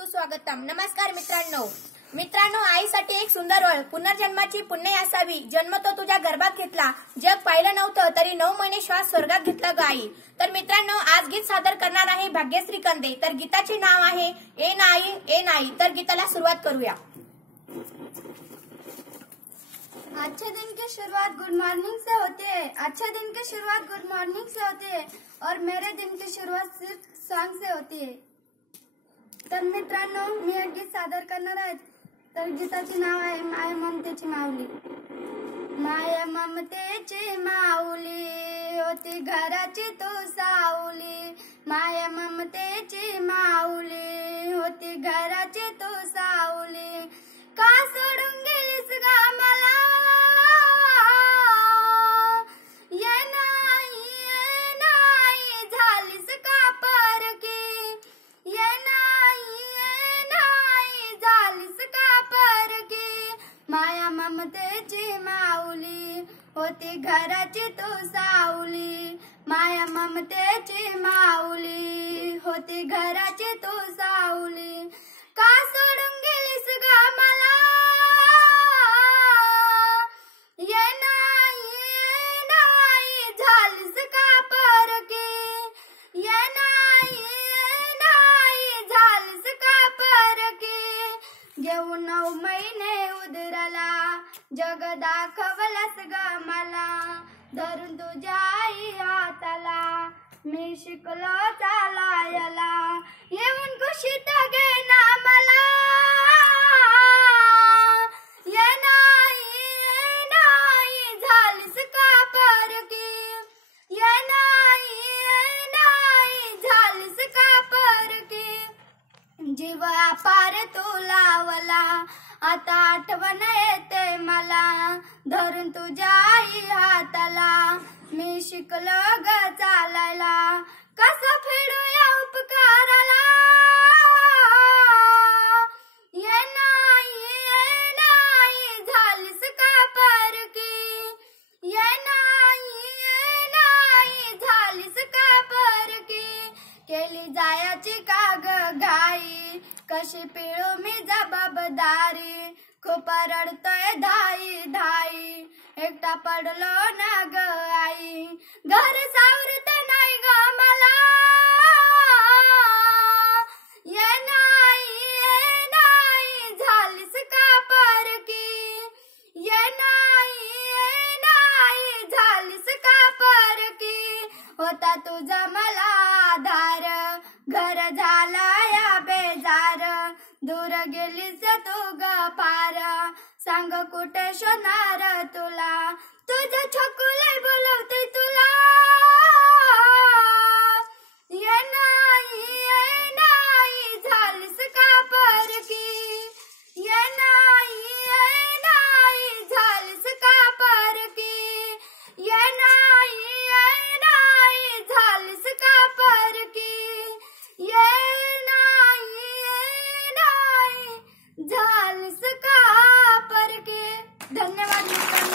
सुस्वागतम। नमस्कार मित्रांनो, आईसाठी एक सुंदर ओळ। पुनर्जन्माची पुण्य असावी, जन्म तो तुझ्या गर्भात घेतला, जग पाहिलं नव्हतं तरी 9 महिने श्वास स्वर्गात घेतला ग आई। तर मित्रांनो, आज गीत सादर करणार आहे भाग्यश्री कंदे। तर गीताचे नाव आहे ए नाही ए नाही। तर गीताला सुरुवात करूया। अच्छे दिन की शुरुआत गुड मॉर्निंग से होती है, अच्छे दिन की शुरुआत गुड मॉर्निंग से होती है और मेरे दिन की शुरुआत सिर्फ सॉन्ग से होती है। तर मित्रांनो, मी एक गीत सादर करणार आहे। तर गीताचे नाव आहे माया ममतेची माऊली। माया ममतेची माऊली होती घराची तू सावली, माया ममतेची माऊली होती घराची तू सावली, का सोडून गेलीस ग मला, ये नाही झालीस का परकी, ये नाही झालीस का परकी, माया ममतेची माऊली होती घराची तू सावली, माया ममतेची माऊली होती घराची तू सावली, का सोडून गेलीस ग मला, ये नाही झालीस का परकी, ये नाही झालीस का परकी, घेऊन 9 महिने उदराला जग दाखवलंस ग मला, धरून तुझ्या आई हाताला मी शिकलो चालायला, येऊन कुशीत घे ना मला, ये नाही झालीस का परकी, ये नाही झालीस का परकी, जीव पार तू लावला आता आठवण येते मला, धरून तुझ्या आई हाताला मी शिकलो ग चालायला, कसं फेडू या उपकाराला, ये नाही झालीस का परकी, ये नाही झालीस का परकी, केली जायाची का ग घाई, कशी पिळू मी जबाबदारी, खूप रडतोय धाई धाई, एकटा पडलो ना ग आई, घर सावरत नाही ग मला, ये नाही झालीस का परकी, ये नाही झालीस का परकी, होता तुझा मला आधार, घर झाला या बेजार, दूर गेलीस तू ग पार, सांग कुठे शोधणार तुला, तुझं छकुले